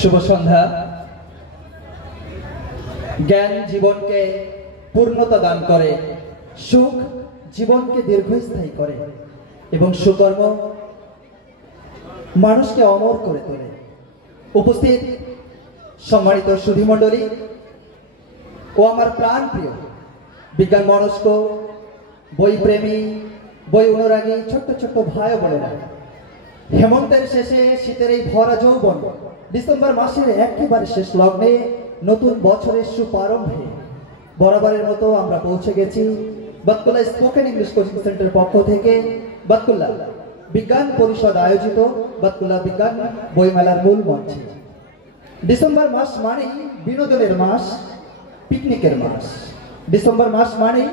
শুভ সন্ধ্যা। জ্ঞান জীবনকে পূর্ণতা দান করে, সুখ জীবনকে দীর্ঘস্থায়ী করে এবং সুকর্ম মানুষকে অমর করে তোলে। উপস্থিত সম্মানিত সুধীমণ্ডলী ও আমার প্রাণ প্রিয় বিজ্ঞান মনস্ক, বই প্রেমী, বই অনুরাগী ছোট্ট ছোট্ট ভাই বোনেরা, হেমন্তের শেষে শীতের এই ভরা যৌবন ডিসেম্বর মাসের একেবারে শেষ লগ্নে নতুন বছরের শুভারম্ভে বরাবরের মতো আমরা পৌঁছে গেছি বাতকুল্লা স্পোকেন ইংলিশ কোচিং সেন্টারের পক্ষ থেকে বাতকুল্লা বিজ্ঞান পরিষদ আয়োজিত বাতকুল্লা বিজ্ঞান বইমেলার মূল মঞ্চে। ডিসেম্বর মাস মানেই বিনোদনের মাস, পিকনিকের মাস। ডিসেম্বর মাস মানেই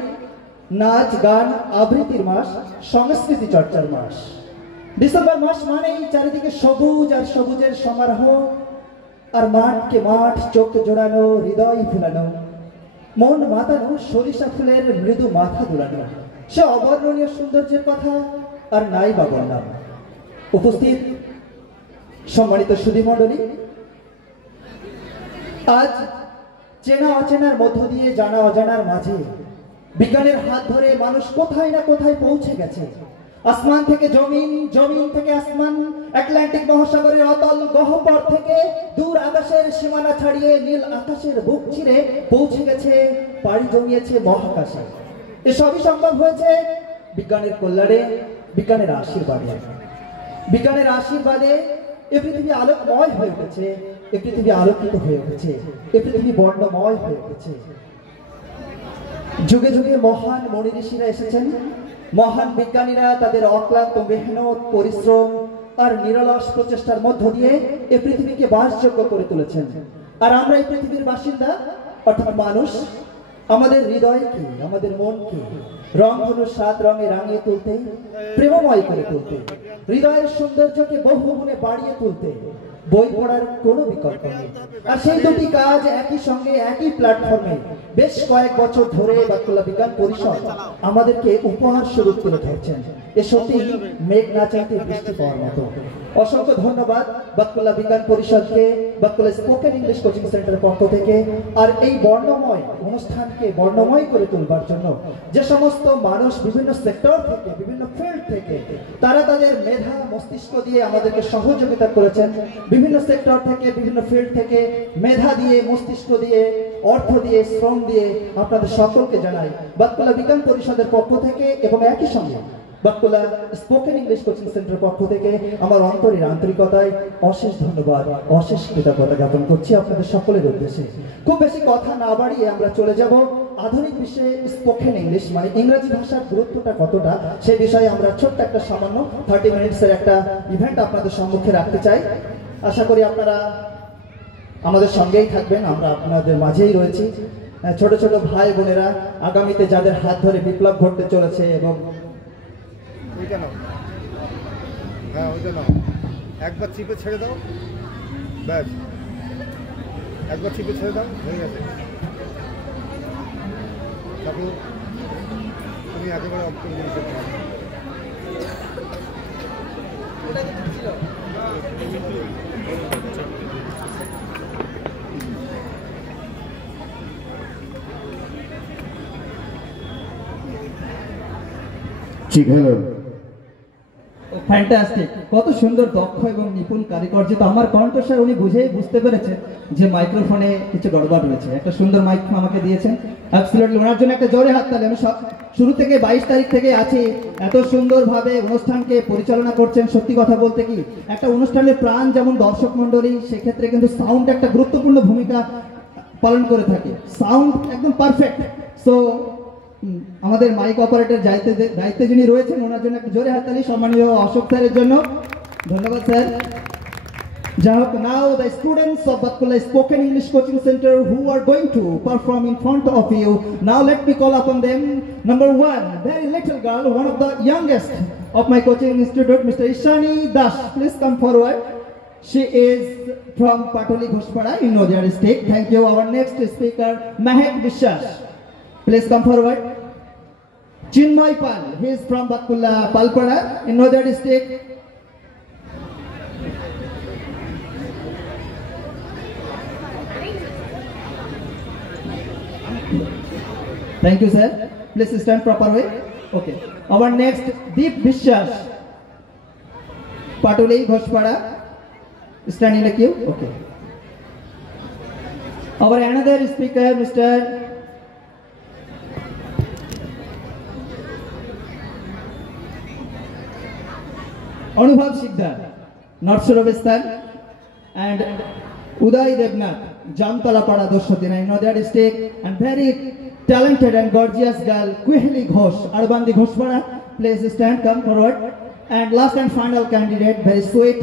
নাচ গান আবৃত্তির মাস, সংস্কৃতি চর্চার মাস। ডিসেম্বর মাস মানেই চারিদিকে সবুজ আর সবুজের সমারোহ, আর মাঠকে মাঠ, চোখ জোড়ানো, হৃদয় ফুলানো, মন মাতানো, সরিষা ফুলের মৃদু মাথা দুলানো, সে অবর্ণনীয় সৌন্দর্যের কথা আর নাই বা বললাম। উপস্থিত সম্মানিত সুধীমণ্ডলী, আজ চেনা অচেনার মধ্য দিয়ে জানা অজানার মাঝে বিজ্ঞানের হাত ধরে মানুষ কোথায় না কোথায় পৌঁছে গেছে। আসমান থেকে জমিন, জমিন থেকে আসমান, আটলান্টিক মহাসাগরের অতল গহ্বর থেকে দূর আকাশের সীমানা ছাড়িয়ে নীল আকাশের বুক চিরে পৌঁছে গেছে, পাড়ি জমিয়েছে মহাকাশে। এসবই সম্ভব হয়েছে বিজ্ঞানের কল্যাণে, বিজ্ঞানের আশীর্বাদে। বিজ্ঞানের আশীর্বাদে এ পৃথিবী আলোকময় হয়ে উঠেছে, এ পৃথিবী আলোকিত হয়ে উঠেছে, এ পৃথিবী বর্ণময় হয়ে উঠেছে। যুগে যুগে মহান মনি ঋষিরা এসেছেন, মহান বিজ্ঞানীরা তাদের অক্লান্ত মেহনত, পরিশ্রম আর নিরলস প্রচেষ্টার মধ্য দিয়ে এই পৃথিবীকে বাসযোগ্য করে তুলেছেন। আর আমরা এই পৃথিবীর বাসিন্দা অর্থাৎ মানুষ, আমাদের হৃদয়কে, আমাদের মনকে রংধনুর 7 রঙে রাঙিয়ে তুলতে, প্রেমময় করে তুলতে, হৃদয়ের সৌন্দর্যকে বহু গুণে বাড়িয়ে তুলতে বই পড়ার কোনো বিকল্প নেই। আর সেই দুটি কাজ একই সঙ্গে একই প্ল্যাটফর্মে বেশ কয়েক বছর ধরে বাতকুল্লা বিজ্ঞান পরিষদ আমাদেরকে উপহার স্বরূপ তুলে ধরছেন। এ সত্যি মেঘ না চাইতে বৃষ্টি পাওয়ার মতো। অসংখ্য ধন্যবাদ বাতকুল্লা বিজ্ঞান পরিষদকে, বাতকুল্লা স্পোকেন ইংলিশ কোচিং সেন্টারের পক্ষ থেকে। আর এই বর্ণময় অনুষ্ঠানকে বর্ণময় করে তুলবার জন্য যে সমস্ত মানুষ বিভিন্ন সেক্টর থেকে, বিভিন্ন ফিল্ড থেকে তারা তাদের মেধা মস্তিষ্ক দিয়ে আমাদেরকে সহযোগিতা করেছেন, বিভিন্ন সেক্টর থেকে, বিভিন্ন ফিল্ড থেকে মেধা দিয়ে, মস্তিষ্ক দিয়ে, অর্থ দিয়ে, শ্রম দিয়ে আপনাদের সকলকে জানাই বাতকুল্লা বিজ্ঞান পরিষদের পক্ষ থেকে এবং একই সঙ্গে বাতকুল্লা স্পোকেন ইংলিশ কোচিং সেন্টারের পক্ষ থেকে আমার অন্তরের আন্তরিকতায় অশেষ ধন্যবাদ, অশেষ কৃতজ্ঞতা জ্ঞাপন করছি আপনাদের সকলের উদ্দেশ্যে। খুব বেশি কথা না বাড়িয়ে আমরা চলে যাব আধুনিক বিশ্বে স্পোকেন ইংলিশ মানে ইংরেজি ভাষার গুরুত্বটা কতটা, সেই বিষয়ে আমরা ছোট্ট একটা সামান্য 30 মিনিটসের একটা ইভেন্ট আপনাদের সম্মুখে রাখতে চাই। আশা করি আপনারা আমাদের সঙ্গেই থাকবেন, আমরা আপনাদের মাঝেই রয়েছি। ছোট ছোট ভাই বোনেরা আগামীতে যাদের হাত ধরে বিপ্লব ঘটতে চলেছে এবং হ্যাঁ ওইটা নাও, একবার চিপে ছেড়ে দাও, ব্যাস একবার চিপে ছেড়ে দাও, হয়ে গেছে। তারপর তুমি একেবারে অফ করে দিয়েছো। ফ্যান্টাস্টিক, কত সুন্দর, দক্ষ এবং নিপুণ কারিগর্য। তো আমার কণ্ঠস্বর উনি বুঝতে পেরেছেন যে মাইক্রোফোনে কিছু গড়বড় রয়েছে। একটা সুন্দর মাইক আমাকে দিয়েছেন, অ্যাবসলিউটলি ওনার জন্য একটা জোরে হাততালি। আমি শুরু থেকে 22 তারিখ থেকে আছি, এত সুন্দরভাবে অনুষ্ঠানকে পরিচালনা করছেন। সত্যি কথা বলতে কি, একটা অনুষ্ঠানের প্রাণ যেমন দর্শক মণ্ডলী, সেক্ষেত্রে কিন্তু সাউন্ড একটা গুরুত্বপূর্ণ ভূমিকা পালন করে থাকে। সাউন্ড একদম পারফেক্ট। সো আমাদের মাইক অপারেটর দায়িত্বে যিনি রয়েছেন ওনার জন্য একটু জোরে হাততালি সম্মানীয় অশোক স্যারের জন্য। ধন্যবাদ স্যার। যাই হোক, now the students of Batkula Spoken English Coaching Center who are going to perform in front of you, now let me call upon them. Number 1, very little girl, one of the youngest of my coaching institute, Mr. Ishani Das. Please come forward. She is from Patoli Ghoshpada in Nadia district. Thank you. Our next speaker, Mahek Vishwas. Please come forward. Chinmoy Pal, he is from Batkula Palpada in Nadia district. Thank you, sir. Please stand proper way. Okay. Our next, Deep Vishwas, Patuli Ghoshpada. Stand in the queue. Okay. Our another speaker, Mr. Anubhav Sikdar, North Surabistan, and Uday Devnath, Jamtalapada Doshatina, in Nadia district, and very talented and gorgeous girl, Kuhli Ghosh, Arbandi Ghoshpada. Please stand, come forward. And last and final candidate, very sweet,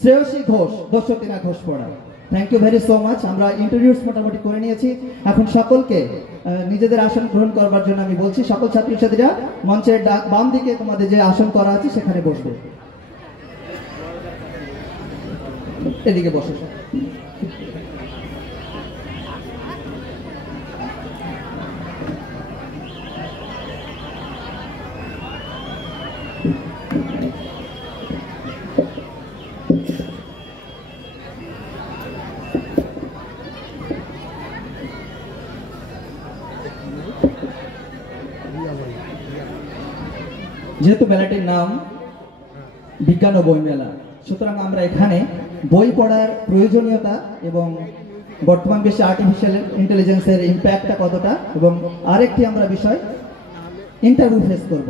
Shreyoshi Ghosh, Doshatina Ghoshpada. Thank you very so much. আমরা ইন্ট্রোডিউস মোটামুটি করে নিয়েছি। এখন সকলকে নিজেদের আসন গ্রহণ করবার জন্য আমি বলছি, সকল ছাত্রছাত্রীরা মঞ্চের বাম দিকে তোমাদের যে আসন করা আছে সেখানে বসবে। এদিকে বসো। যেহেতু মেলাটির নাম বিজ্ঞান ও বই মেলা, সুতরাং আমরা এখানে বই পড়ার প্রয়োজনীয়তা এবং বর্তমান বিশ্বে আর্টিফিশিয়াল ইন্টেলিজেন্সের ইম্প্যাক্টটা কতটা, এবং আরেকটি আমরা বিষয় ইন্টারভিউ ফেস করব।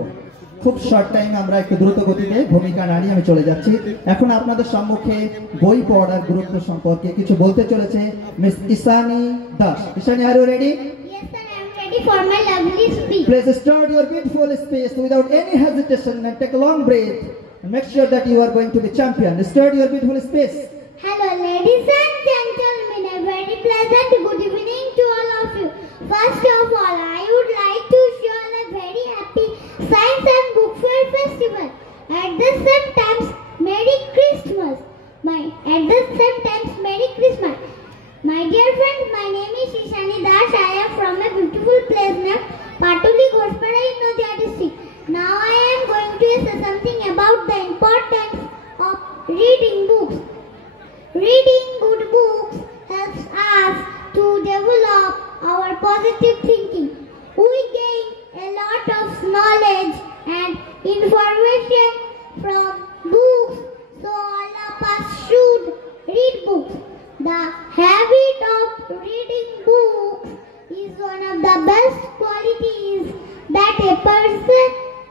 খুব শর্ট টাইমে আমরা একটু দ্রুত গতিতে ভূমিকা নাড়িয়ে আমি চলে যাচ্ছি। এখন আপনাদের সম্মুখে বই পড়ার গুরুত্ব সম্পর্কে কিছু বলতে চলেছে miss Ishani Das. Ishani, are you ready? For my lovely speech. Please start your beautiful speech without any hesitation and take a long breath and make sure that you are going to be champion. Start your beautiful speech. Hello ladies and gentlemen, a very pleasant good evening to all of you. First of all, I would like to wish you all a very happy Science and Book Fair Festival. At the same time, Merry Christmas. My dear friends, my name is Ishani Das. I am from a beautiful place named Patuli Ghoshpada in Nadia district. Now I am going to say something about the importance of reading books. Reading good books helps us to develop our positive thinking. We gain a lot of knowledge and information from books, so all of us should read books. The habit of reading books is one of the best qualities that a person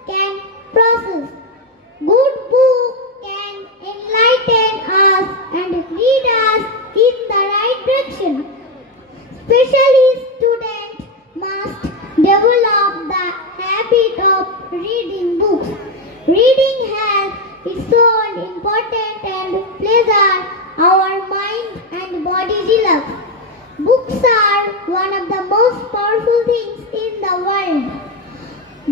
can possess. Good book can enlighten us and lead us in the right direction. Especially students must develop the habit of reading books. Reading has its own important and pleasure our mind and body relax. Books are one of the most powerful things in the world.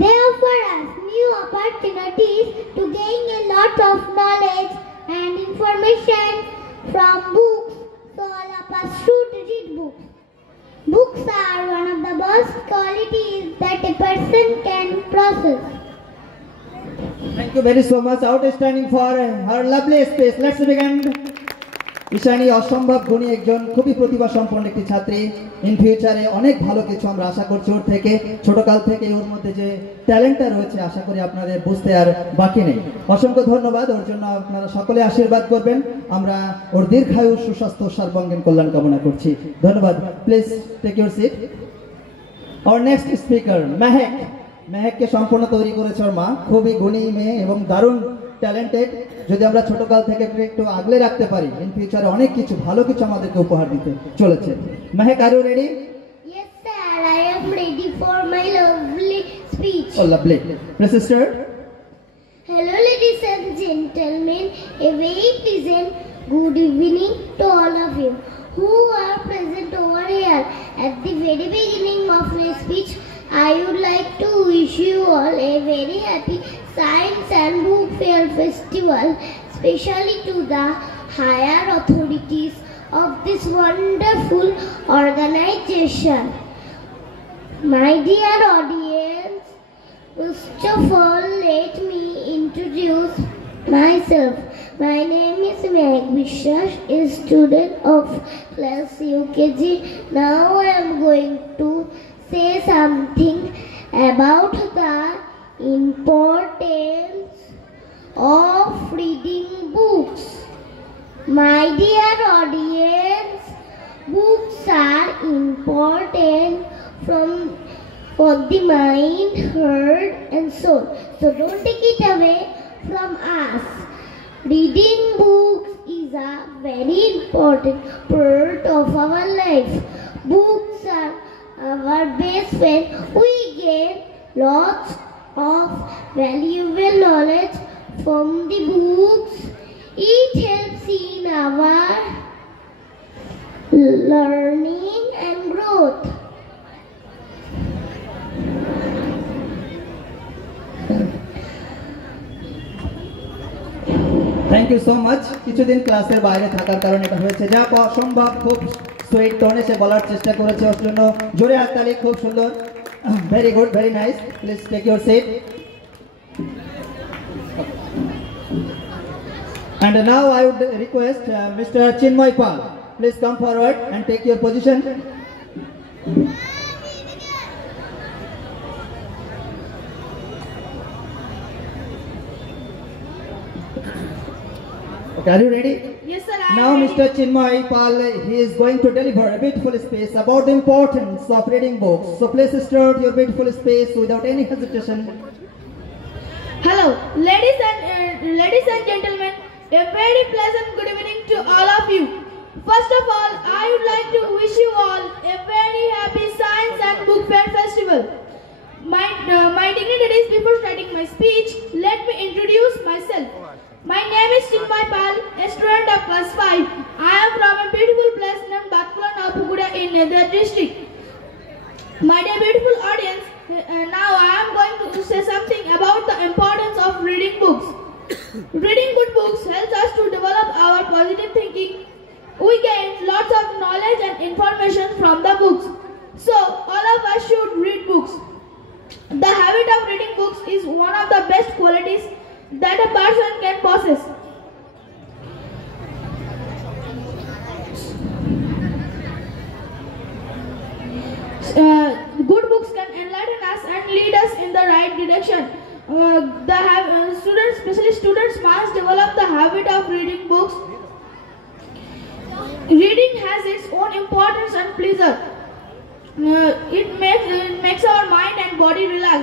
They offer us new opportunities to gain a lot of knowledge and information from books, so all of us should read books. Books are one of the best qualities that a person can possess. Thank you very so much. Outstanding for her lovely speech. Let's begin. Ishani অসম্ভব গুণী একজন খুবই প্রতিভা সম্পন্ন একটি ছাত্রী। ইন ফিউচারে অনেক ভালো কিছু আমরা আশা করছি ওর থেকে। ছোটকাল থেকে ওর মধ্যে যে ট্যালেন্টটা রয়েছে আশা করি আপনাদের বুঝতে আর বাকি নেই। অসংখ্য ধন্যবাদ। ওর জন্য আপনারা সকলে আশীর্বাদ করবেন। আমরা ওর দীর্ঘায়ু, সুস্বাস্থ্য, সর্বাঙ্গীন কল্যাণ কামনা করছি। ধন্যবাদ। Please take your seat. Our next speaker Mehek. মেহেককে সম্পূর্ণ তৈরি করেছে ওর মা। খুবই গুণী মেয়ে এবং দারুণ ট্যালেন্টেড। যদি আমরা ছোটকাল থেকে একটু আগলে রাখতে পারি, ইন ফিউচারে অনেক কিছু ভালো কিছু আমাদেরকে উপহার দিতে চলেছে। Mehek, are you ready? Yes sir, I am ready for my lovely speech. Oh, lovely. Let's start. Hello ladies and gentlemen, a very pleasant good evening to all of you who are present over here. At the very beginning of my speech, I would like to wish you all a very happy Science and Book Fair Festival, especially to the higher authorities of this wonderful organization. My dear audience, first of all let me introduce myself. My name is Mehak Vishwas, a student of class UKG. Now I am going to say something about the importance of reading books. My dear audience, books are important for the mind, heart and soul. So don't take it away from us. Reading books is a very important part of our life. Books are our best friend. We get lots of valuable knowledge from the books. It helps in our learning and growth. Thank you so much. কিছুদিন ক্লাসের বাইরে থাকার কারণে এটা হয়েছে, যা অসম্ভব খুব সুইট টোনে সে বলার চেষ্টা করেছে, ওর জন্য জোরে হাততালি। খুব সুন্দর, very good, very nice. Please take your seat. And now I would request Mr. Chinmoy Pal, please come forward and take your position. Okay, are you ready? Yes, sir. I Now am Mr. Chinmoy Pal, he is going to deliver a beautiful speech about the importance of reading books. So please start your beautiful speech without any hesitation. Hello, ladies and gentlemen. A very pleasant good evening to all of you. First of all, I would like to wish you all a very happy Science and Book Fair Festival. My dignitaries, before starting my speech, let me introduce myself. My name is Chinmoy Pal, a student of class 5. I am from a beautiful place named Batkulan Apukuda in Nadir district. My dear beautiful audience, now I am going to say something about the importance of reading books. Reading good books helps us to develop our positive thinking. We gain lots of knowledge and information from the books. So, all of us should read books. The habit of reading books is one of the best qualities that a person can possess. Good books can enlighten us and lead us in the right direction. Especially students must develop the habit of reading books. Reading has its own importance and pleasure. It makes our mind and body relax.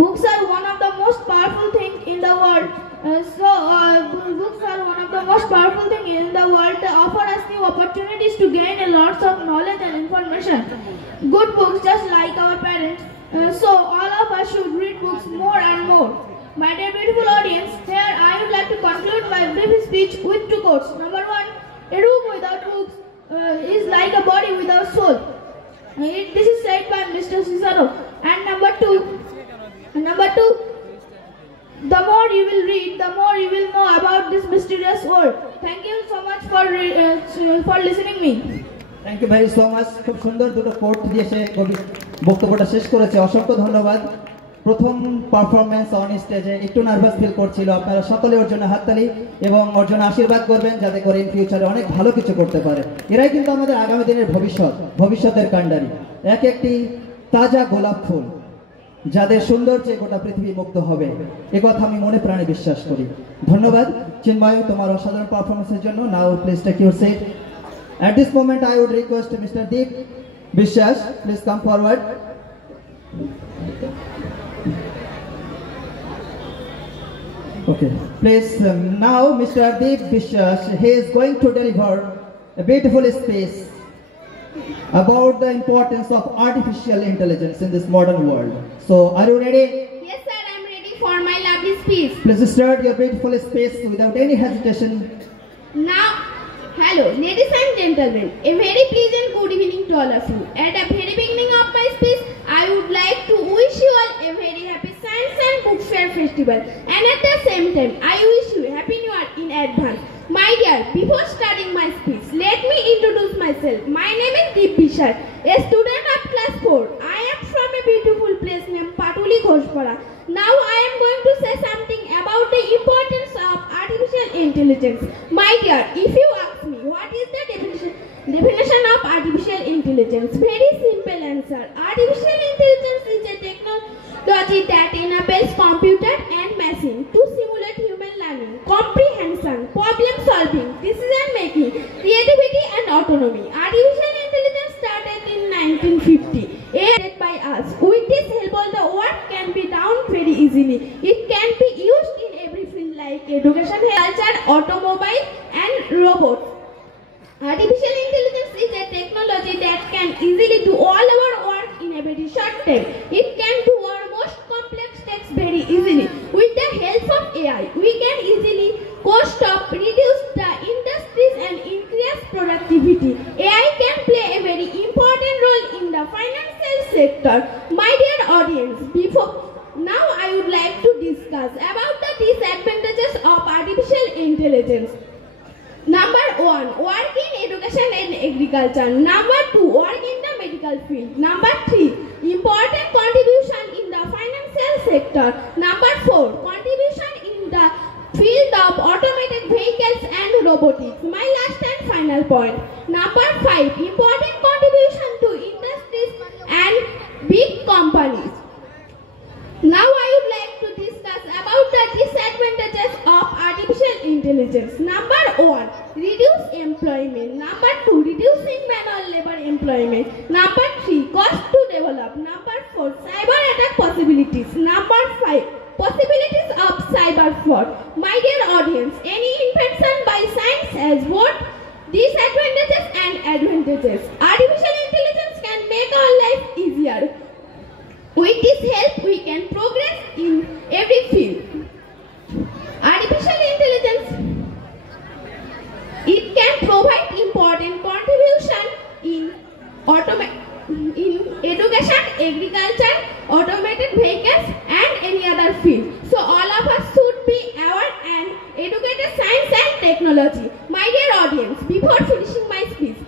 Books are one of the most powerful things in the world. Books are one of the most powerful things in the world. They offer us new opportunities to gain a lots of knowledge and information. Good books, just like our parents. So all of us should read books more and more. My dear beautiful audience, here I would like to conclude my brief speech with two quotes. Number one, a room without books is like a body without soul. This is said by Mr. Cicero. And number two, the more you will read, the more you will know about this mysterious world. Thank you so much for listening me. Thank you very so much. খুব সুন্দর দুটো কোট দিয়ে সে বক্তব্যটা শেষ করেছে, অসংখ্য ধন্যবাদ। প্রথম পারফরমেন্স অন স্টেজে একটু নার্ভাস ফিল করছিল, আপনারা সকলে ওর জন্য হাততালি এবং ওর জন্য আশীর্বাদ করবেন যাতে করে ইন ফিউচারে অনেক ভালো কিছু করতে পারে। এরাই কিন্তু আমাদের আগামী দিনের ভবিষ্যতের কাণ্ডারি, এক একটি তাজা গোলাপ ফুল যাদের সৌন্দর্যে গোটা পৃথিবী মুক্ত হবে, এ কথা আমি মনে প্রাণে বিশ্বাস করি। ধন্যবাদ চিন্ময় তোমার অসাধারণ পারফরমেন্সের জন্য। Now please take your seat. At this moment, I would request Mr. Deep Bishas, please come forward. Okay, please now Mr. Deep Bishas, he is going to deliver a beautiful speech about the importance of artificial intelligence in this modern world. So, are you ready? Yes, sir, I am ready for my lovely speech. Please start your beautiful speech without any hesitation. Now, hello, ladies and gentlemen, a very pleasant good evening to all of you. At the very beginning of my speech, I would like to wish you all a very happy Science and Book Fair Festival. And at the same time, I wish you a happy new year in advance. My dear, before starting my speech, let me introduce myself. My name is Deep Bishar, a student of class 4. I am from a beautiful place named Patuli Ghoshpara. Now I am going to say something about the importance of artificial intelligence. My dear, if you ask me what is the definition of artificial intelligence? Very simple answer. Artificial intelligence is a technology that enables computer and machine to simulate human learning, comprehension, problem solving, decision making, creativity and autonomy. Artificial intelligence started in 1950. Aided by us. With this help, all the work can be done very easily. It can be used in every field like education, culture, automobile and robots. Artificial intelligence is a technology that can easily do all our work in a very short time. It can do our most complex tasks very easily. With the help of AI, we can easily stop, reduce the industries and increase productivity. AI can play a very important role in the financial sector. My dear audience, now I would like to discuss about the disadvantages of artificial intelligence. Number 1, work in education and agriculture. Number 2, work in the medical field. Number 3, important contribution in the financial sector. Number 4, contribution in the field of automated vehicles and robotics. My last and final point. Number 5, important contribution to industries and big companies. Now I would like to discuss about the disadvantages of artificial intelligence. Number 1, reduce employment. Number 2, reducing manual labor employment. Number 3, cost to develop. Number 4, cyber attack possibilities. Number 5, possibilities of cyber fraud. My dear audience, any invention by science has both disadvantages and advantages. Artificial intelligence can make our life easier. With this help, we can progress in every field. Artificial intelligence, it can provide important contribution in education, agriculture, automated vehicles and any other field. So all of us should be aware and educated science and technology. My dear audience, before finishing my speech,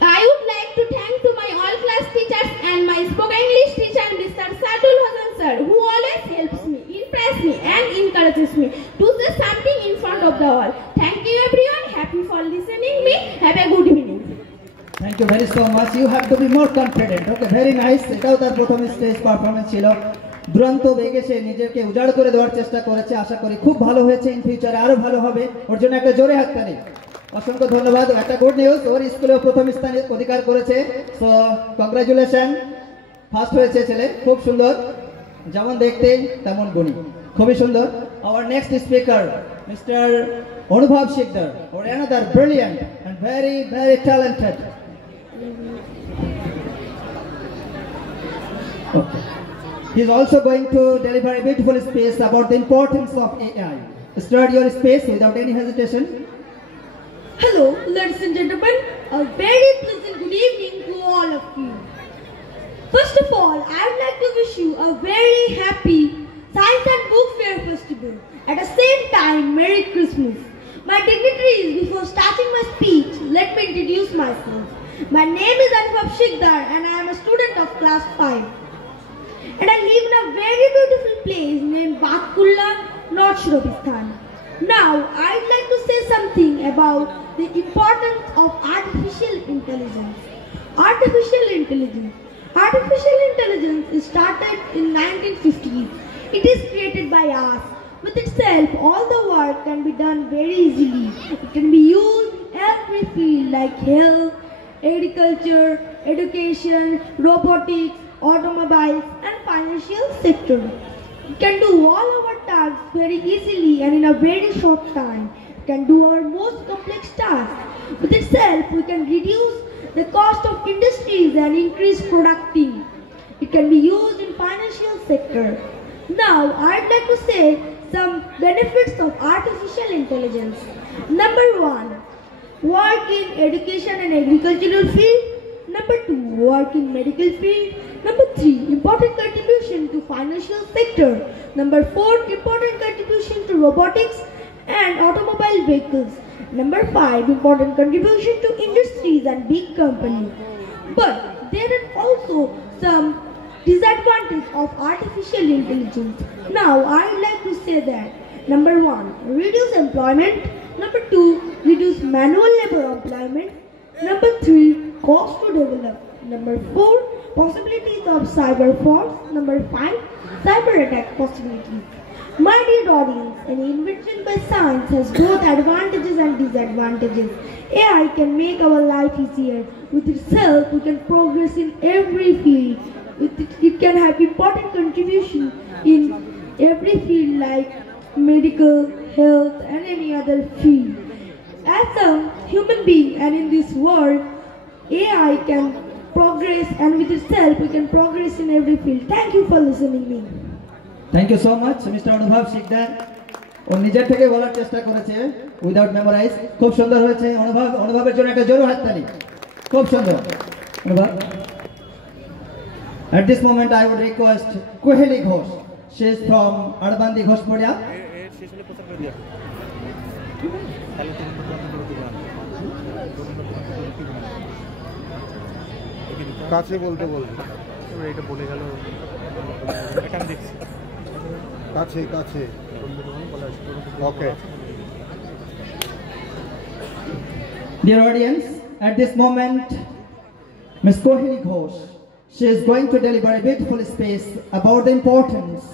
I would like to thank to my all class teachers and my spoken English teacher Mr. Sadul Hasan sir, who always helps me, impresses me and encourages me to say something in front of the all. Thank you everyone. Happy for listening me. Have a good evening. Thank you very so much. You have to be more confident. Okay, very nice. এটাও তার প্রথম stage performance ছিল। দুরন্ত বেগে সে নিজেকে উজাড় করে দেওয়ার চেষ্টা করেছে। আশা করি খুব ভালো হয়েছে, ইন ফিউচারে আরো ভালো হবে। ওর জন্য একটা জোরে হাততালি। অসংখ্য ধন্যবাদ। একটা গুড নিউজ, ওর স্কুলেও প্রথম স্থান অধিকার করেছে। সো কংগ্রাচুলেশন, ফার্স্ট হয়েছে ছেলে, খুব সুন্দর, যেমন দেখতে তেমন গুণী, খুবই সুন্দর। Hour next speaker mister Anubhav Sikdar, or another brilliant and very very talented. Okay. He is also going to deliver a beautiful speech about the importance of AI. Start your speech without any hesitation. Hello, ladies and gentlemen. A very pleasant good evening to all of you. First of all, I would like to wish you a very happy Science and Book Fair Festival. At the same time, Merry Christmas. My dignitaries, before starting my speech, let me introduce myself. My name is Anubhav Shikdar and I am a student of class 5. And I live in a very beautiful place named Bakkulla, North Shirobistan. Now, I would like to say something about the importance of artificial intelligence. Artificial intelligence. Artificial intelligence is started in 1950s. It is created by us. With itself, all the work can be done very easily. It can be used in every field like health, agriculture, education, robotics, automobiles and financial sector. It can do all our tasks very easily and in a very short time. It can do our most complex tasks. With itself, we can reduce the cost of industries and increase productivity. It can be used in financial sector. Now, I'd like to say some benefits of artificial intelligence. Number 1, work in education and agricultural field. Number 2, work in medical field. Number 3, important contribution to financial sector. Number 4, important contribution to robotics and automobile vehicles. Number 5, important contribution to industries and big companies. But there are also some disadvantages of artificial intelligence. Now, I would like to say that number 1, reduce employment. Number 2, reduce manual labor employment. Number 3, cost to develop. Number 4, possibilities of cyber force. Number 5, cyber attack possibilities. My dear audience, an invention by science has both advantages and disadvantages. AI can make our life easier. With its help, we can progress in every field. With it can have important contribution in every field like medical, health, and any other field. As a human being and in this world, AI can progress, and with its help, we can progress in every field. Thank you for listening me. Thank you so much mister Anubhav Sikdar. ও নিজের থেকে বলার চেষ্টা করেছে without memorise. খুব সুন্দর হয়েছে অনুভব। অনুভবের জন্য একটা জোর হাততালি। খুব সুন্দর অনুভব। At this moment I would request Koheli Ghosh. She is from Adbandi Ghoshpodia. কাছে বলতে বলবো, এটা বলে গেল কাছে কাছে। ওকে। Dear audience, at this moment Ms. Koheli Ghosh, she is going to deliver a beautiful speech about the importance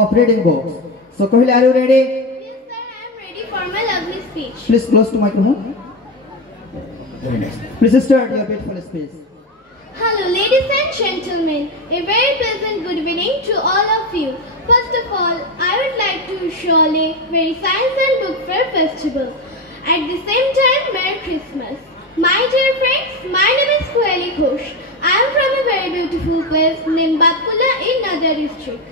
of reading books. So Koheli, are you ready? Yes, sir, I am ready for my lovely speech. Please close to microphone. Very nice. Please start your beautiful speech. Hello, ladies and gentlemen. A very pleasant good evening to all of you. First of all, I would like to wish you all a very Science and Book Fair Festival. At the same time, Merry Christmas. My dear friends, my name is Koheli Ghosh. I am from a very beautiful place named Batkula in Nadia district.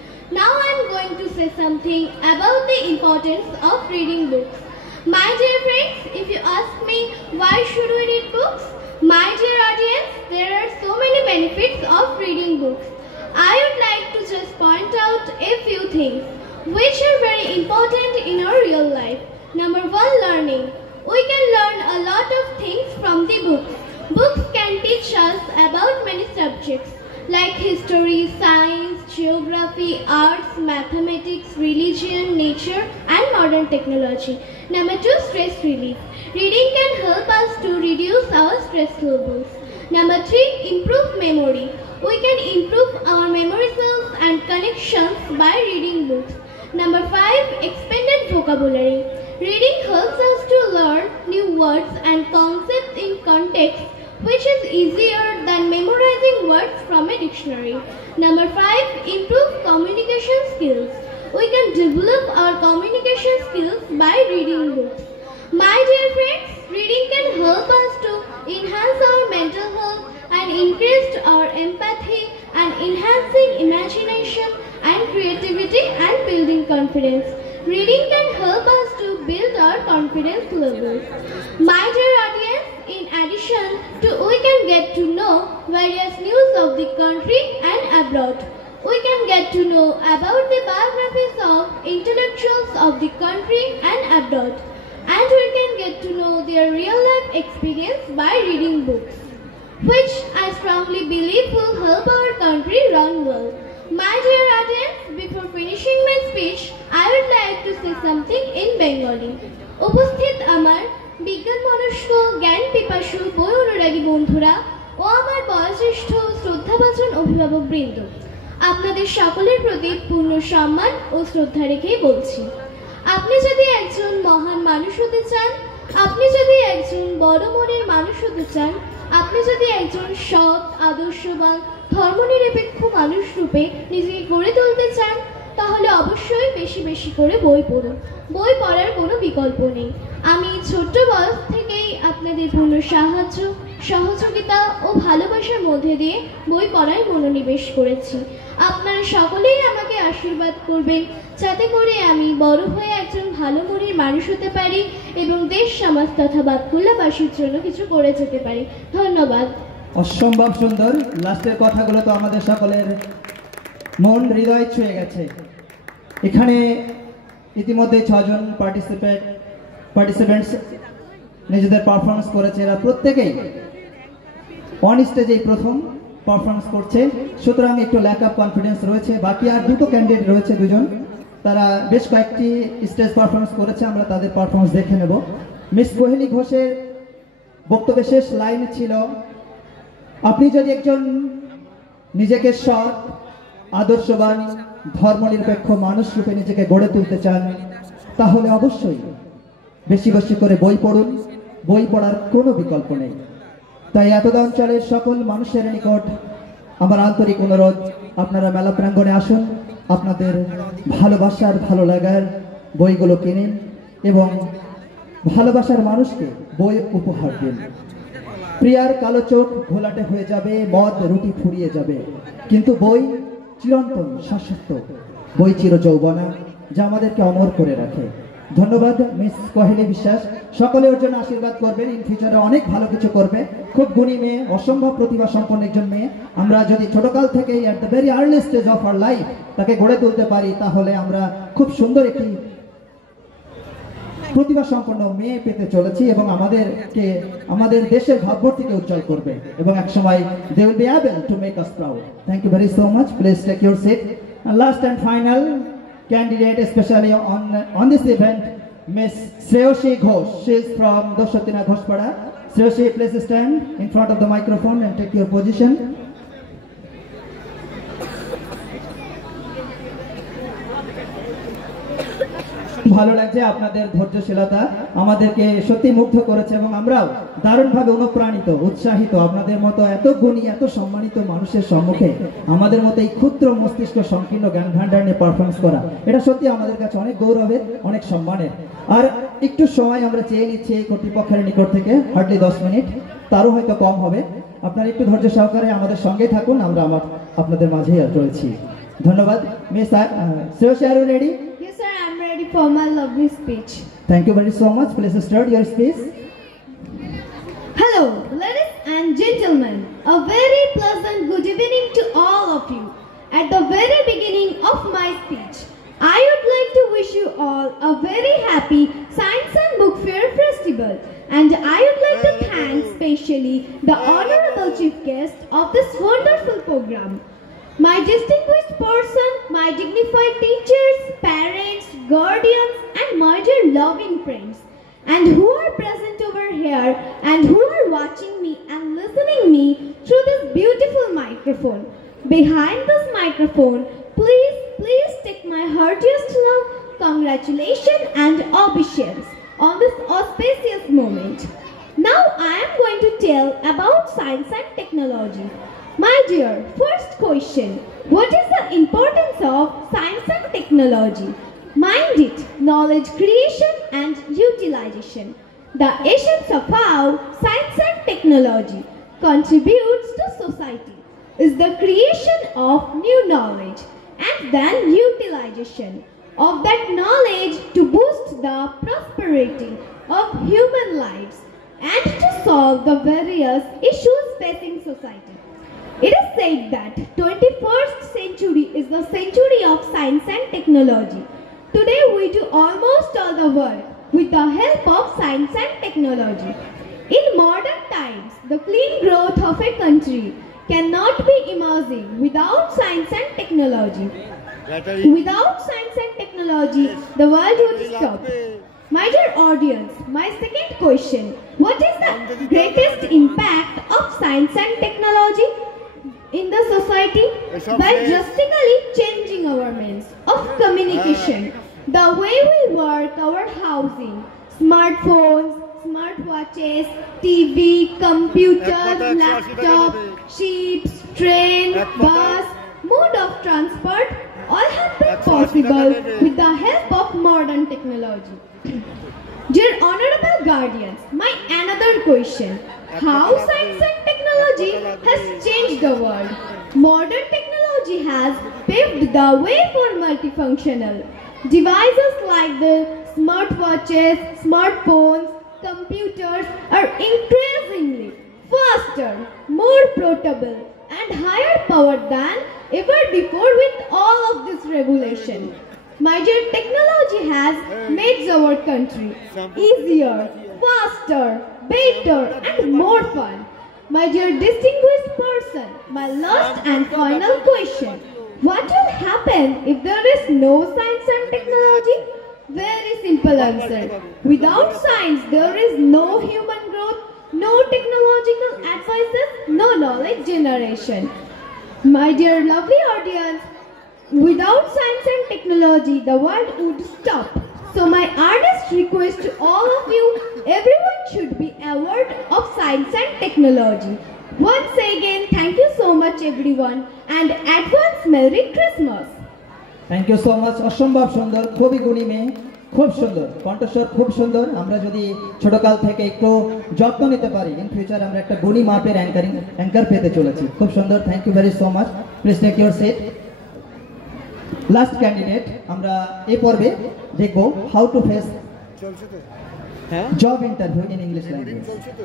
Now I am going to say something about the importance of reading books. My dear friends, if you ask me why should we read books? My dear audience, there are so many benefits of reading books. I would like to just point out a few things which are very important in our real life. Number 1, learning. We can learn a lot of things from the books. Books can teach us about many subjects like history, science, geography, arts, mathematics, religion, nature, and modern technology. Number 2, stress relief. Reading can help us to reduce our stress levels. Number 3, improve memory. We can improve our memory skills and connections by reading books. Number 5, expanded vocabulary. Reading helps us to learn new words and concepts in context, which is easier than memorizing words from a dictionary. Number 5, improve communication skills. We can develop our communication skills by reading books. My dear friends, reading can help us to enhance our mental health and increase our empathy and enhancing imagination and creativity and building confidence. Reading can help us to build our confidence levels. My dear audience, in addition to we can get to know various news of the country and abroad. We can get to know about the biographies of intellectuals of the country and abroad. And we can get to know their real life experience by reading books, which I strongly believe will help our country run well. My dear audience, before finishing my speech, I would like to say something in Bengali. উপস্থিত আমার বিজ্ঞান মনস্ক জ্ঞান পিপাসু বই অনুরাগী বন্ধুরা ও আমার বয়োজ্যেষ্ঠ শ্রদ্ধাভাজন অভিভাবক বৃন্দ, আপনাদের সকলের প্রতি পূর্ণ সম্মান ও শ্রদ্ধা রেখেই বলছি, আপনি যদি একজন মহান মানুষ হতে চান, আপনি যদি একজন বড় মনের মানুষ হতে চান, আপনি যদি একজন সৎ, আদর্শবান, ধর্মনিরপেক্ষ মানুষ রূপে নিজেকে গড়ে তুলতে চান, তাহলে অবশ্যই বেশি বেশি করে বই পড়ুন। বই পড়ার কোনো বিকল্প নেই। আমি ছোট্ট বয়স থেকেই আপনাদের পূর্ণ সাহায্য, সহযোগিতা ও ভালোবাসার মধ্যে দিয়ে বই পড়ায় মনোনিবেশ করেছি। আপনারা সকলেই আমাকে আশীর্বাদ করবেন যাতে করে আমি বড় হয়ে একজন ভালো মনের মানুষ হতে পারি এবং দেশ, সমাজ তথা বাতকুল্লাবাসীর জন্য কিছু করে যেতে পারি। ধন্যবাদ। অসম্ভব সুন্দর। লাস্টের কথাগুলো তো আমাদের সকলের মন হৃদয় ছুঁয়ে গেছে। এখানে ইতিমধ্যে 6 জন পার্টিসিপেন্টস নিজেদের পারফরমেন্স করেছে। এরা প্রত্যেকেই অন স্টেজেই প্রথম পারফরমেন্স করছে, সুতরাং একটু ল্যাক অফ কনফিডেন্স রয়েছে। বাকি আর দুটো ক্যান্ডিডেট রয়েছে, 2 জন, তারা বেশ কয়েকটি স্টেজ পারফরমেন্স করেছে। আমরা তাদের পারফরমেন্স দেখে নেব। মিস কোহেলি ঘোষের বক্তব্যের শেষ লাইন ছিল, আপনি যদি একজন নিজেকে সৎ, আদর্শবান, ধর্মনিরপেক্ষ মানুষ রূপে নিজেকে গড়ে তুলতে চান, তাহলে অবশ্যই বেশি বেশি করে বই পড়ুন। বই পড়ার কোনো বিকল্প নেই। তাই এতদ অঞ্চলের সকল মানুষের নিকট আমার আন্তরিক অনুরোধ, আপনারা মেলা প্রাঙ্গণে আসুন, আপনাদের ভালোবাসার, ভালো লাগার বইগুলো কিনুন এবং ভালোবাসার মানুষকে বই উপহার দিন। প্রিয়ার কালো চোখ ঘোলাটে হয়ে যাবে, মদ রুটি ফুরিয়ে যাবে, কিন্তু বই চিরন্তন, শাশ্বত। বই চির যৌবনা, যা আমাদেরকে অমর করে রাখে। ধন্যবাদ মিস কোহেলি বিশ্বাস। সকলে ওর জন্য আশীর্বাদ করবেন, ইন ফিউচারে অনেক ভালো কিছু করবে। খুব গুণী মেয়ে, অসম্ভব প্রতিভা সম্পন্ন একজন মেয়ে। আমরা যদি ছোটকাল থেকেই at the very early stage of our life তাকে গড়ে তুলতে পারি, তাহলে আমরা খুব সুন্দর একটি প্রতিভা সম্পন্ন মেয়ে পেতে চলেছি এবং আমাদের দেশের ভাবমূর্তিকে উজ্জ্বল করবে এবং একসময় they will be able to make us proud. Thank you very so much. Please take your seat. And last and final candidate, especially on this event, Miss Shreyoshi Ghosh. She is from Doshatina Ghoshpada. Shreyoshi, please stand in front of the microphone and take your position. ভালো লাগছে, আপনাদের ধৈর্যশীলতা আমাদেরকে সত্যি মুগ্ধ করেছে এবং আমরাও দারুণভাবে অনুপ্রাণিত, উৎসাহিত। আপনাদের মতো এত গুণী, এত সম্মানিত মানুষের সম্মুখে আমাদের মতো এই ক্ষুদ্র মস্তিষ্ক সংকীর্ণ জ্ঞান ভান্ডার নিয়ে পারফরমেন্স করা, এটা সত্যি আমাদের কাছে অনেক গৌরবের, অনেক সম্মানের। আর একটু সময় আমরা চেয়ে নিচ্ছি কর্তৃপক্ষের নিকট থেকে, হার্ডলি 10 মিনিট, তারও হয়তো কম হবে। আপনারা একটু ধৈর্য সহকারে আমাদের সঙ্গেই থাকুন, আমরা আপনাদের মাঝেই রয়েছি। ধন্যবাদ। Miss Shreyoshi, are you ready? Yes, sir, I'm ready for my lovely speech. Thank you very so much. Please start your speech. Hello, ladies and gentlemen. A very pleasant good evening to all of you. At the very beginning of my speech, I would like to wish you all a very happy Science and Book Fair Festival. And I would like to thank specially the honorable chief guest of this wonderful program. My distinguished person, my dignified teachers, parents, guardians, and my dear loving friends, and who are present over here and who are watching me and listening me through this beautiful microphone. Behind this microphone, please take my heartiest love, congratulations and obeisance on this auspicious moment. Now I am going to tell about science and technology. My dear, first question, what is the importance of science and technology? Mind it, knowledge creation and utilization. The essence of how science and technology contributes to society is the creation of new knowledge and then utilization of that knowledge to boost the prosperity of human lives and to solve the various issues facing society. It is said that 21st century is the century of science and technology. Today we do almost all the work with the help of science and technology. In modern times, the clean growth of a country cannot be imagined without science and technology. Without science and technology, the world would stop. My dear audience, my second question, what is the greatest impact of science and technology in the society? By drastically changing our means of communication, the way we work, our housing, smartphones, smartwatches, TV, computers, laptop, ships, train, bus, mode of transport, all have been possible with the help of modern technology. Dear honorable guardians, my another question, how science and technology has changed the world? Modern technology has paved the way for multifunctional devices like the smartwatches, smartphones, computers are increasingly faster, more portable and higher powered than ever before with all of this revolution. My dear, technology has made our country easier, faster, better and more fun. My dear distinguished person, my last and final question. What will happen if there is no science and technology? Very simple answer. Without science, there is no human growth, no technological advices, no knowledge generation. My dear lovely audience, without science and technology, the world would stop. So my earnest request to all of you, everyone should be aware of science and technology. Once again, thank you so much everyone and advance Merry Christmas. Thank you so much. অসম্ভব সুন্দর, খুবই গুণী মেয়ে, খুব সুন্দর কণ্ঠস্বর, খুব সুন্দর। আমরা যদি ছোটকাল থেকে একটু যত্ন নিতে পারি, ইন ফিউচার আমরা একটা গুণী মাপের অ্যাঙ্কার পেতে চলেছি। খুব সুন্দর, thank you very so much. Please take your seat. Last candidate আমরা এই পর্বে দেখব হাউ টু ফেস চলছে তো? Job interview in English language. চলছে তো?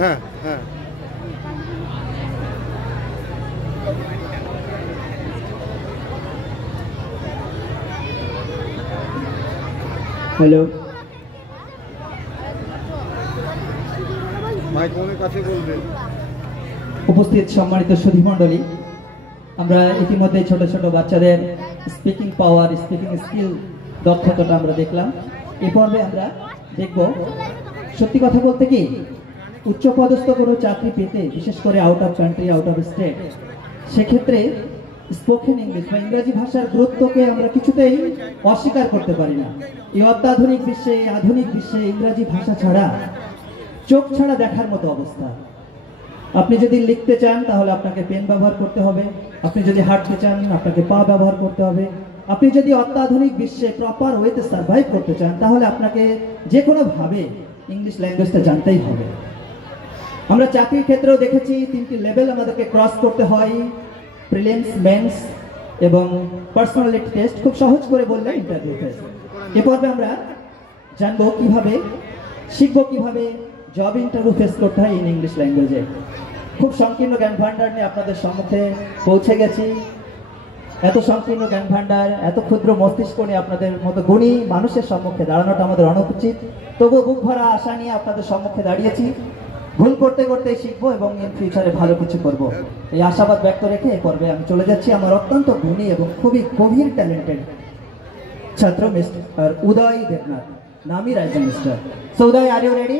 হ্যাঁ হ্যাঁ হ্যালো, মাইক্রোফোনের কাছে বলবেন। উপস্থিত সম্মানিত সুধীমণ্ডলী, আমরা ইতিমধ্যে ছোট ছোট বাচ্চাদের স্পিকিং পাওয়ার, স্পিকিং স্কিল দক্ষতাটা আমরা দেখলাম। এই পর্বে আমরা দেখব, সত্যি কথা বলতে কি, উচ্চপদস্থ কোনো চাকরি পেতে, বিশেষ করে out of country, out of state, সেক্ষেত্রে স্পোকেন ইংলিশ বা ইংরাজি ভাষার গুরুত্বকে আমরা কিছুতেই অস্বীকার করতে পারি না। এই অত্যাধুনিক বিশ্বে, আধুনিক বিশ্বে ইংরাজি ভাষা ছাড়া চোখ ছাড়া দেখার মতো অবস্থা। আপনি যদি লিখতে চান তাহলে আপনাকে পেন ব্যবহার করতে হবে, আপনি যদি হাঁটতে চান আপনাকে পা ব্যবহার করতে হবে, আপনি যদি অত্যাধুনিক বিশ্বে প্রপার ওয়েতে সার্ভাইভ করতে চান তাহলে আপনাকে যে কোনোভাবে ইংলিশ ল্যাঙ্গুয়েজটা জানতেই হবে। আমরা চাকরির ক্ষেত্রেও দেখেছি 3টি লেভেল আমাদেরকে ক্রস করতে হয়, প্রিলিমস, মেন্স এবং পার্সোনালিটি টেস্ট। খুব সহজ করে বললে ইন্টারভিউ টেস্ট। এ পর্বে আমরা জানবো কিভাবে, শিখবো কিভাবে জব ইন্টারভিউ ফেস করতে হয় ইন ইংলিশ ল্যাঙ্গুয়েজে। খুব সংকীর্ণ জ্ঞান ভাণ্ডার নিয়ে আপনাদের সম্মুখে পৌঁছে গেছি। এত সংকীর্ণ জ্ঞান ভাণ্ডার, এত ক্ষুদ্র মস্তিষ্ক নিয়ে আপনাদের মতো গুণী মানুষের সম্মুখে দাঁড়ানোটা আমাদের অনুচিত। তবুও বুক ভরা আশা নিয়ে আপনাদের সম্মুখে দাঁড়িয়েছি। ভুল করতে করতে শিখবো এবং ইন ফিউচারে ভালো কিছু করব, এই আশাবাদ ব্যক্ত রেখে এই পর্বে আমি চলে যাচ্ছি আমার অত্যন্ত গুণী এবং খুবই গভীর ট্যালেন্টেড ছাত্র মিস্টার উদয় দেবনাথ, নামি rising star. So Uday, are you ready?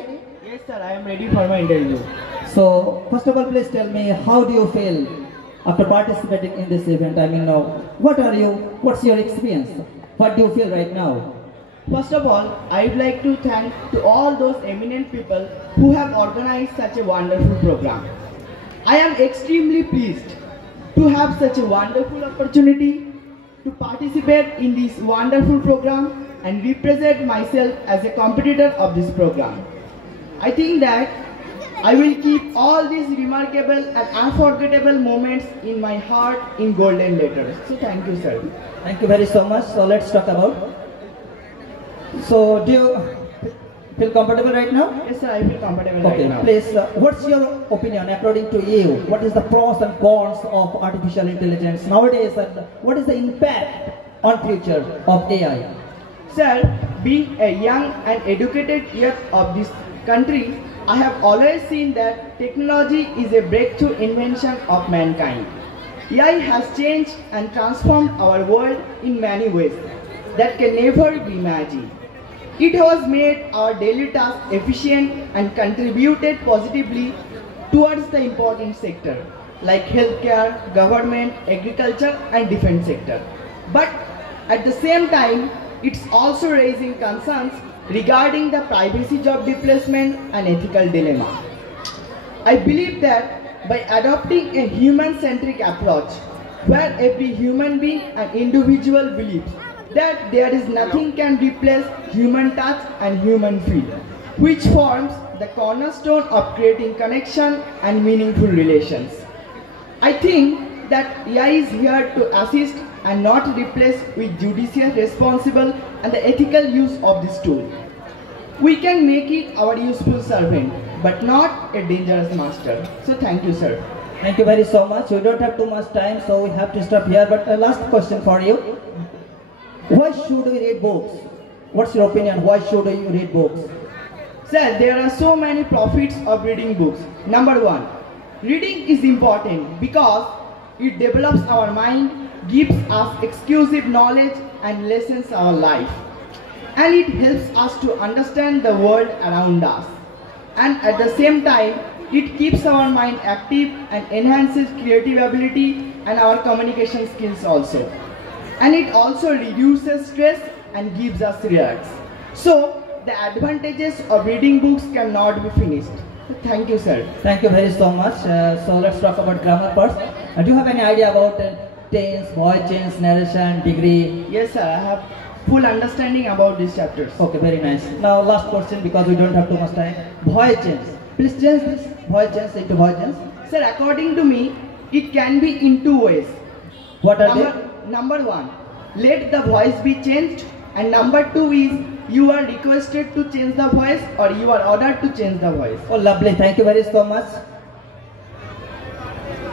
Yes sir, I am ready for my interview. So first of all, please tell me, how do you feel after participating in this event? I mean, what's your experience? What do you feel right now? First of all, I would like to thank to all those eminent people who have organized such a wonderful program. I am extremely pleased to have such a wonderful opportunity to participate in this wonderful program and represent myself as a competitor of this program. I think that I will keep all these remarkable and unforgettable moments in my heart in golden letters. So thank you sir. Thank you very so much. So let's talk about. So do you feel comfortable right now? Yes sir, I feel comfortable Okay, right now. please, what's your opinion according to you? What is the pros and cons of artificial intelligence nowadays, and what is the impact on future of AI? Sir, being a young and educated youth of this country, I have always seen that technology is a breakthrough invention of mankind. AI has changed and transformed our world in many ways that can never be imagined. It has made our daily tasks efficient and contributed positively towards the important sector like healthcare, government, agriculture and defense sector. But at the same time, it's also raising concerns regarding the privacy, job displacement and ethical dilemma. I believe that by adopting a human-centric approach where every human being and individual believes that there is nothing can replace human touch and human feel, which forms the cornerstone of creating connection and meaningful relations. I think that AI is here to assist and not replace with judicious, responsible and the ethical use of this tool. We can make it our useful servant, but not a dangerous master. So thank you, sir. Thank you very so much. We don't have too much time, so we have to stop here. But last question for you. Why should we read books? What's your opinion? Why should we read books? Sir, there are so many profits of reading books. Number one, reading is important because it develops our mind, gives us exclusive knowledge and lessens our life. And it helps us to understand the world around us. And at the same time, it keeps our mind active and enhances creative ability and our communication skills also. And it also reduces stress and gives us relax. So, the advantages of reading books cannot be finished. Thank you, sir. Thank you very so much. So let's talk about grammar first. Do you have any idea about tense, voice change, narration, degree? Yes, sir. I have full understanding about these chapters. Okay, very nice. Now last question because we don't have too much time. Voice change. Please change this voice change into voice change. Sir, according to me, it can be in two ways. What are they? Number one, let the voice be changed, and number two is you are requested to change the voice or you are ordered to change the voice. Oh, lovely. Thank you very so much.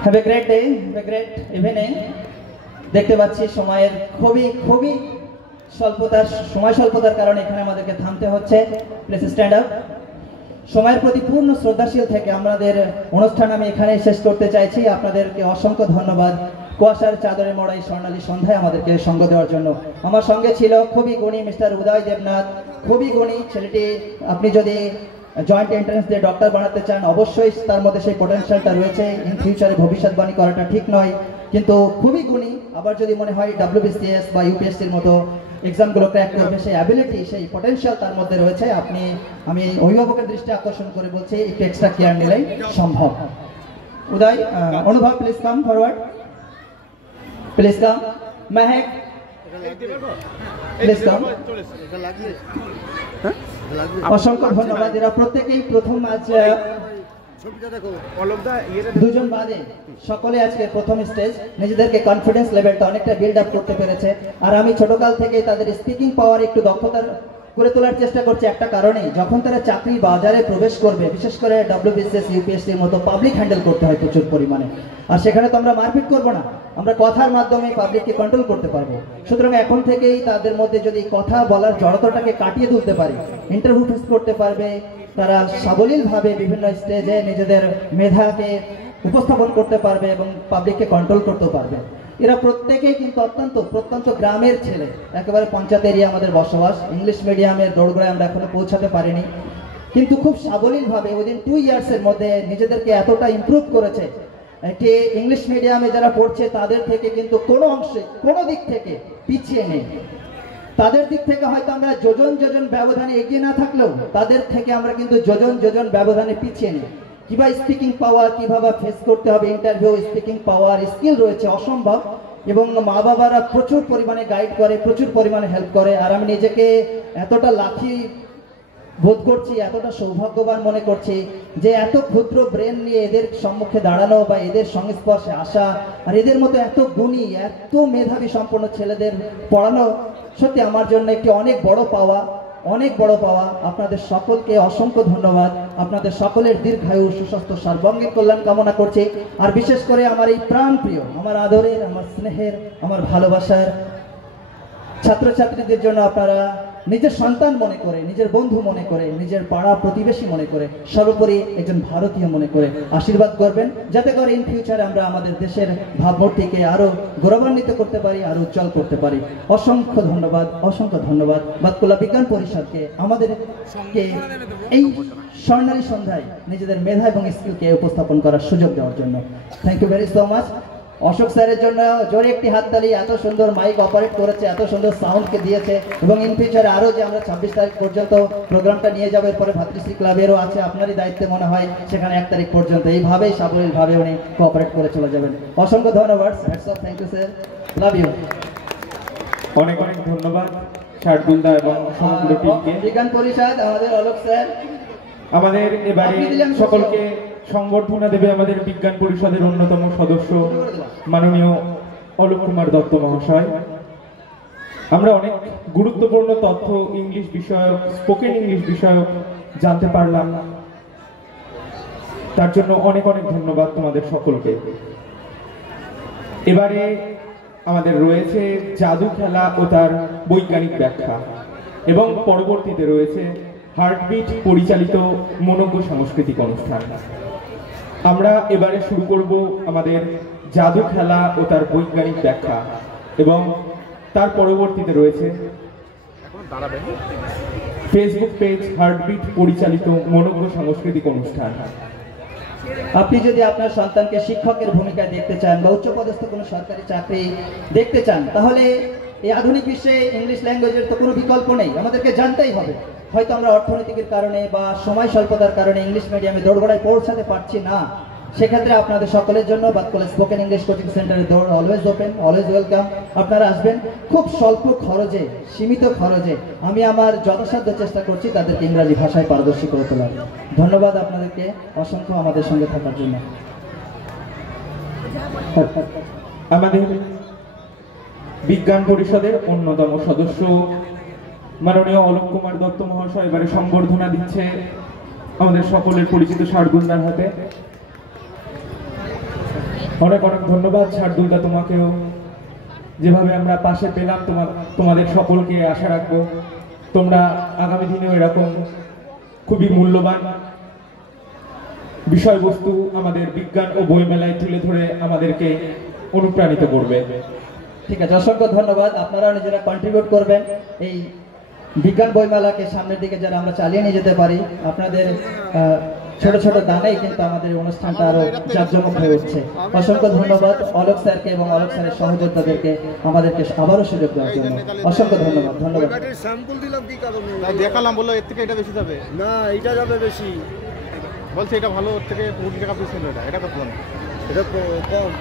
Have a great day. Have a great evening. দেখতে পাচ্ছি সময়ের খুবই স্বল্পতার কারণে এখানে আমাদেরকে থামতে হচ্ছে। Please stand up. সময়ের প্রতি পূর্ণ শ্রদ্ধাশীল থেকে আমাদের অনুষ্ঠান আমি এখানে শেষ করতে চাইছি। আপনাদেরকে অসংখ্য ধন্যবাদ কুয়াশার চাদরে মোড়া এই স্বর্ণালী সন্ধ্যায় আমাদেরকে সঙ্গ দেওয়ার জন্য। আমার সঙ্গে ছিল খুবই গুণী মিস্টার উদয় দেবনাথ, খুবই গুণী ছেলেটি। আপনি যদি জয়েন্ট এন্ট্রান্স দিয়ে ডক্টর বানাতে চান অবশ্যই তার মধ্যে সেই পটেনশিয়ালটা রয়েছে। ইন ফিউচারে ভবিষ্যৎবাণী করাটা ঠিক নয়, কিন্তু খুবই গুণী। আবার যদি মনে হয় WBCS বা UPSCর মতো এক্সামগুলো ক্র্যাক করবে, সেই অ্যাবিলিটি সেই পটেনশিয়াল তার মধ্যে রয়েছে। আমি অভিভাবকের দৃষ্টি আকর্ষণ করে বলছি একটু এক্সট্রা কেয়ার নিলেই সম্ভব। Uday, Anubhav, please come forward. Please come. Mehek, please come. অসংখ্য ধন্যবাদ। এরা প্রত্যেকেই প্রথম আজ দুজন বাদে সকলে আজকে প্রথম স্টেজ নিজেদেরকে কনফিডেন্স লেভেলটা অনেকটা বিল্ড আপ করতে পেরেছে। আর আমি ছোটকাল থেকে তাদের স্পিকিং পাওয়ার একটু দক্ষতার করে তোলার চেষ্টা করছি একটা কারণেই, যখন তারা চাকরি বাজারে প্রবেশ করবে, বিশেষ করে WBCS UPSCর মতো পাবলিক হ্যান্ডেল করতে হয় প্রচুর পরিমাণে। আর সেখানে তো আমরা মারপিট করবো না, আমরা কথার মাধ্যমে পাবলিককে কন্ট্রোল করতে পারবো। সুতরাং এখন থেকেই তাদের মধ্যে যদি কথা বলার জড়তাটাকে কাটিয়ে তুলতে পারি, ইন্টারভিউ ফেস করতে পারবে, তারা সাবলীলভাবে বিভিন্ন স্টেজে নিজেদের মেধাকে উপস্থাপন করতে পারবে এবং পাবলিককে কন্ট্রোল করতে পারবে। এরা প্রত্যেকেই কিন্তু প্রত্যন্ত গ্রামের ছেলে, একেবারে পঞ্চায়েত এরিয়া আমাদের বসবাস। ইংলিশ মিডিয়ামের দোরগোড়ায় আমরা এখনো পৌঁছাতে পারিনি, কিন্তু খুব সাবলীলভাবে উইদিন 2 ইয়ার্সের মধ্যে নিজেদেরকে এতটা ইমপ্রুভ করেছে। একটি ইংলিশ মিডিয়ামে যারা পড়ছে তাদের থেকে কিন্তু কোনো অংশে কোনো দিক থেকে পিছিয়ে নেই। তাদের দিক থেকে হয়তো আমরা যোজন ব্যবধানে এগিয়ে না থাকলেও তাদের থেকে আমরা কিন্তু যোজন ব্যবধানে পিছিয়ে নেই। কিভাবে স্পিকিং পাওয়ার, কিভাবে ফেস করতে হবে ইন্টারভিউ, স্পিকিং পাওয়ার স্কিল রয়েছে অসম্ভব। এবং মা বাবারা প্রচুর পরিমাণে গাইড করে, প্রচুর পরিমাণে হেল্প করে। আর আমি নিজেকে এতটা লাকি বোধ করছি, এতটা সৌভাগ্যবান মনে করছি যে এত ক্ষুদ্র ব্রেন নিয়ে এদের সম্মুখে দাঁড়ানো বা এদের সংস্পর্শে আসা, আর এদের মতো এত গুণী, এত মেধাবী সম্পন্ন ছেলেদের পড়ানো সত্যি আমার জন্য একটি অনেক বড় পাওয়া। আপনাদের সকলকে অসংখ্য ধন্যবাদ। আপনাদের সকলের দীর্ঘায়ু, সুস্বাস্থ্য, সর্বাঙ্গীন কল্যাণ কামনা করছি। আর বিশেষ করে আমার এই প্রাণপ্রিয়, আমার আদরের, আমার স্নেহের, আমার ভালোবাসার ছাত্রছাত্রীদের জন্য আপনারা নিজের সন্তান মনে করে, নিজের বন্ধু মনে করে, নিজের পাড়া প্রতিবেশী মনে করে, সর্বোপরি একজন ভারতীয় মনে করে আশীর্বাদ করবেন, যাতে করে ইন ফিউচারে আমরা আমাদের দেশের ভাবমূর্তিকে আরো গৌরবান্বিত করতে পারি, আরো উজ্জ্বল করতে পারি। অসংখ্য ধন্যবাদ বাতকুল্লা বিজ্ঞান পরিষদকে আমাদেরকে এই স্বর্ণালী সন্ধ্যায় নিজেদের মেধা এবং স্কিলকে উপস্থাপন করার সুযোগ দেওয়ার জন্য। Thank you very so much. Ashok স্যারের জন্য জোরে একটি হাততালি। এত সুন্দর মাইক অপারেট করেছে, এত সুন্দর সাউন্ডকে দিয়েছে, এবং ইন ফিউচারে আরও যে আমরা 26 তারিখ পর্যন্ত প্রোগ্রামটা নিয়ে যাবো, এরপরে ভাতৃশ্রী ক্লাবেরও আছে, আপনারই দায়িত্বে মনে হয় সেখানে 1 তারিখ পর্যন্ত এইভাবেই সাবলীলভাবে উনি কোঅপারেট করে চলে যাবেন। অসংখ্য ধন্যবাদ। Thank you sir, love you. অনেক ধন্যবাদ শার্দুলদা এবং সমগ্র টিমকে। বিজ্ঞান পরিষদ আমাদের অলোক স্যার। আমাদের এবারে সকলকে সংবর্ধনা দেবে আমাদের বিজ্ঞান পরিষদের অন্যতম সদস্য মাননীয় অলোক কুমার দত্ত মহাশয়। আমরা অনেক গুরুত্বপূর্ণ তথ্য ইংলিশ বিষয়ক, স্পোকেন ইংলিশ বিষয়ক জানতে পারলাম। তার জন্য অনেক অনেক ধন্যবাদ তোমাদের সকলকে। এবারে আমাদের রয়েছে জাদু খেলা ও তার বৈজ্ঞানিক ব্যাখ্যা, এবং পরবর্তীতে রয়েছে হার্টবিট পরিচালিত মনোজ্ঞ সাংস্কৃতিক অনুষ্ঠান। আমরা এবারে শুরু করব আমাদের জাদু খেলা ও তার বৈজ্ঞানিক ব্যাখ্যা, এবং তার পরবর্তীতে রয়েছে ফেসবুক পেজ হার্টবিট পরিচালিত মনোজ্ঞ সাংস্কৃতিক অনুষ্ঠান। আপনি যদি আপনার সন্তানকে শিক্ষকের ভূমিকায় দেখতে চান বা উচ্চপদস্থ কোনো সরকারি চাকরি দেখতে চান, তাহলে এই আধুনিক বিশ্বে ইংলিশ ল্যাঙ্গুয়েজের তো কোনো বিকল্প নেই, আমাদেরকে জানতেই হবে। হয়তো আমরা অর্থনৈতিক কারণে বা সময় স্বল্পতার কারণে ইংলিশ মিডিয়ামে দোরগোড়ায় পৌঁছাতে পারছি না, সেক্ষেত্রে আপনাদের সকলের জন্য বাতকুলা স্পোকেন ইংলিশ কোচিং সেন্টারের ডোর অলওয়েজ ওপেন, অলওয়েজ ওয়েলকাম। আপনারা আসবেন, খুব স্বল্প খরচে, সীমিত খরচে আমি আমার যথাসাধ্য চেষ্টা করছি তাদেরকে ইংরাজি ভাষায় পারদর্শী করে তোলার। ধন্যবাদ আপনাদেরকে অসংখ্য আমাদের সঙ্গে থাকার জন্য। আমাদের বিজ্ঞান পরিষদের অন্যতম সদস্য মাননীয় অলোক কুমার দত্ত মহাশয় এবারে সংবর্ধনা দিচ্ছে আমাদের সকলের পরিচিত শার্দুলদার হাতে। অনেক অনেক ধন্যবাদ শার্দুলদা, তোমাকেও। যেভাবে আমরা পাশে পেলাম, তোমাদের সকলকে আশা রাখবো তোমরা আগামী দিনেও এরকম খুবই মূল্যবান বিষয়বস্তু আমাদের বিজ্ঞান ও বইমেলায় তুলে ধরে আমাদেরকে অনুপ্রাণিত করবে। ঠিক আছে, অসংখ্য ধন্যবাদ। আপনারা নিজেরা কন্ট্রিবিউট করবেন এই বিজ্ঞান বইমেলাকে সামনের দিকে যারা আমরা চালিয়ে নিয়ে যেতে পারি। আপনাদের ছোট ছোট দানেই কিন্তু আমাদের অনুষ্ঠানটা আরো জাঁকজমক হয়ে উঠছে। অসংখ্য ধন্যবাদ অলোক স্যারকে এবং অলোক স্যারের সহযোদ্ধাদেরকে আমাদেরকে আবারও সুযোগ দেওয়ার জন্য অসংখ্য ধন্যবাদ। ধন্যবাদ। স্যাম্পল দিলাম কি কারণে? দেখালাম, বললো এর থেকে এটা বেশি যাবে না, এটা যাবে বেশি। বলছে এটা ভালো, ওর থেকে 20 টাকা পিস, এটা কত? এটা কম।